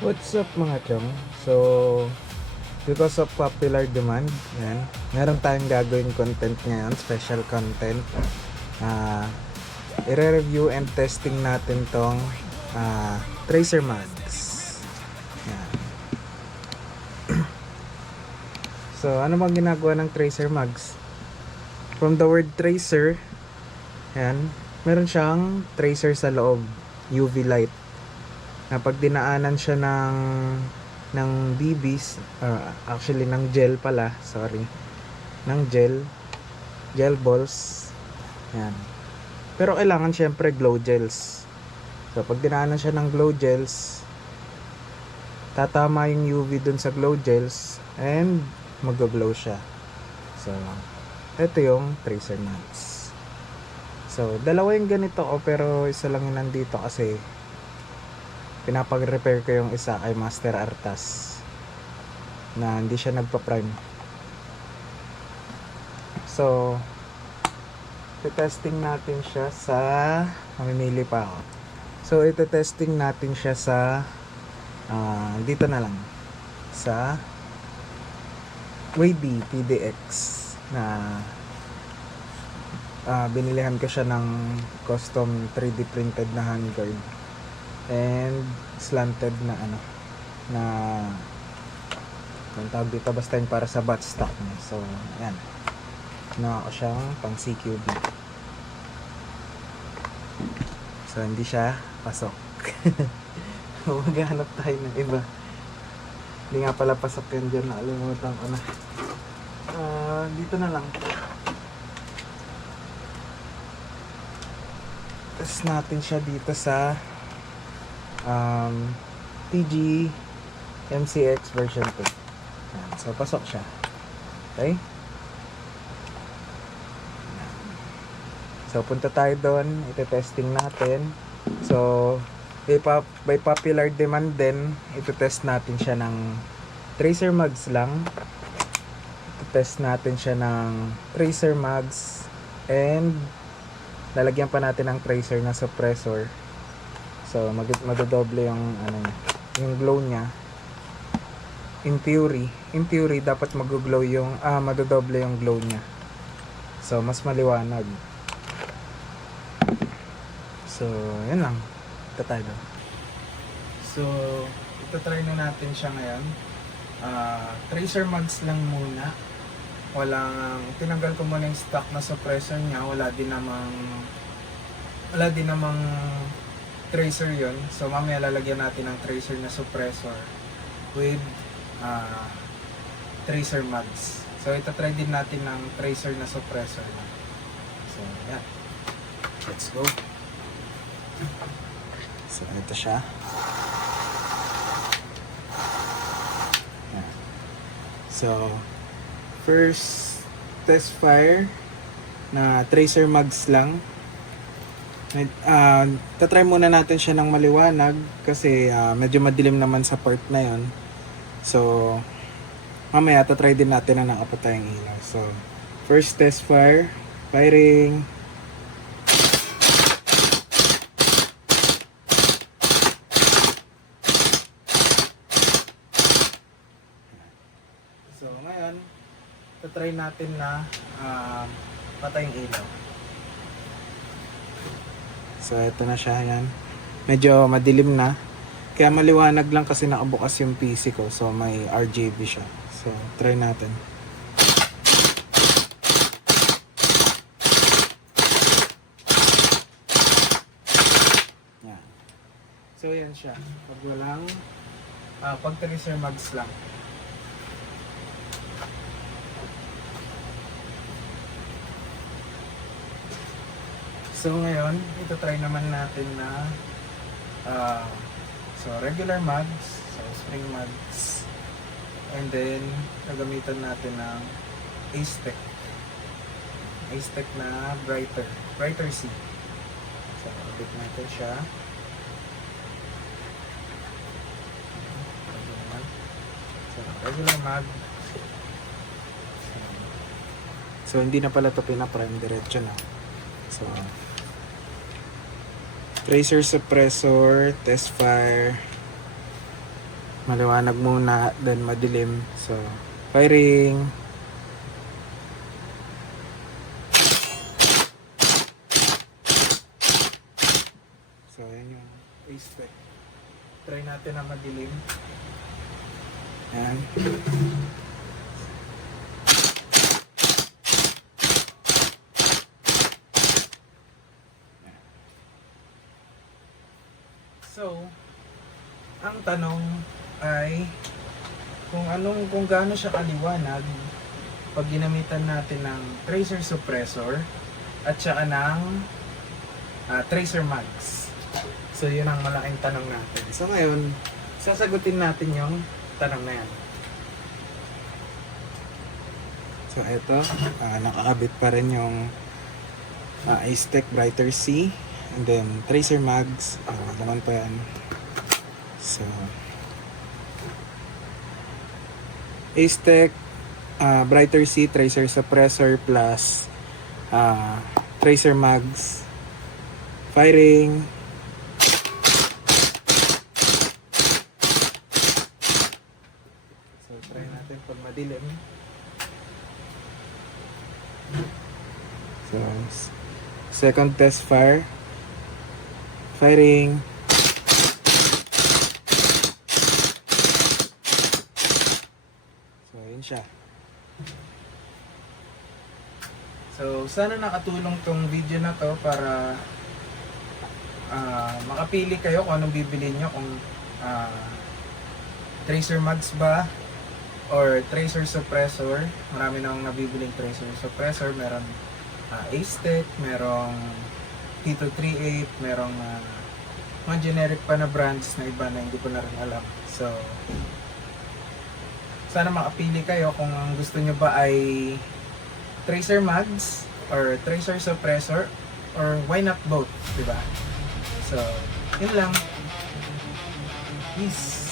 What's up mga chong? So, because of popular demand, yan, meron tayong gagawin content ngayon, special content. I-review and testing natin tong tracer mags. Yan. So, ano bang ginagawa ng tracer mags? From the word tracer, yan, meron siyang tracer sa loob, UV light. Na pag dinaanan siya ng BBs, actually ng gel pala, sorry, ng gel balls, yan. Pero kailangan syempre glow gels. So pag dinaanan siya ng glow gels, tatama yung UV dun sa glow gels and mag-glow siya. So ito yung tracer mags. So dalawa yung ganito pero isa lang yung nandito kasi pinapag-repair ko yung isa kay Master Artas na hindi siya nagpa-prime. So i-testing natin siya sa mamimili pa ako. So i-testing natin siya sa dito na lang sa Wavy PDX na binilihan ko siya ng custom 3D printed na handguard and slanted na na kung tawag dito, basta yung para sa buttstock niya. So ayan, ako siyang pang CQB, so hindi siya pasok. Maghanap tayo ng iba. Hindi nga pala pasok yan dyan, nakalimutan ko na. Dito na lang test natin siya dito sa TG MCX version 2. Yan. So pasok siya. Okay? Yan. So punta tayo doon, ite-testing natin. So by popular demand din, ite-test natin siya ng tracer mags lang. Ite-test natin siya ng tracer mags and lalagyan pa natin ng tracer na suppressor. So madodoble yung yung glow niya. In theory dapat mag-glow yung madodoble yung glow niya. So mas maliwanag. So yan lang. Ito tayo. So ito-try na natin siya ngayon. Tracer mags lang muna. Tinanggal ko muna yung stock na suppressor niya. Wala din namang tracer yon. So mamaya lalagyan natin ng tracer na suppressor with tracer mags. So ito-try din natin ng tracer na suppressor. So yeah, let's go. So ito siya. Yeah. So first test fire na tracer mags lang. Tatry muna natin siya ng maliwanag kasi medyo madilim naman sa part na yon. So mamaya tatry din natin na nakapatay ang ilaw. So first test fire, firing. So ngayon tatry natin na patay ang ilaw. So ito na siya, yan. Medyo madilim na. Kaya maliwanag lang kasi nakabukas yung PC ko. So may RGB siya. So try natin. Yan. So yan siya. Pag walang pag tracer mags lang. So ngayon, ito try naman natin na so regular mags, so spring mags, and then gagamitan natin ng Aztec na brighter C. So update natin siya. So regular mag. So hindi na pala ito pinaprime, diretso na. So Tracer suppressor, test fire. Maliwanag muna, then madilim. So, firing. So, yan yung A-spec. Try natin na madilim. Yan. So, ang tanong ay kung gaano siya kaliwanag pag ginamitan natin ng tracer suppressor at saka ng tracer mags. So, yun ang malaking tanong natin. So, ngayon, sasagutin natin yung tanong na yan. So, ito, nakakabit pa rin yung Aztec Brighter C. And then, tracer mags. Naman pa yan. So, Aztec Brighter C, tracer suppressor plus tracer mags. Firing. So, try natin pag madilim. So, second test fire. Firing. So, yun siya. So, sana nakatulong tong video na to para makapili kayo kung anong bibili nyo, kung tracer mags ba or tracer suppressor. Marami na akong nabibiling tracer suppressor. Meron Aztec, merong T238, merong mga generic pa na brands na iba na hindi ko na rin alam. So, sana makapili kayo kung ang gusto nyo ba ay tracer mags or tracer suppressor, or why not both, diba? So, yun lang. Peace!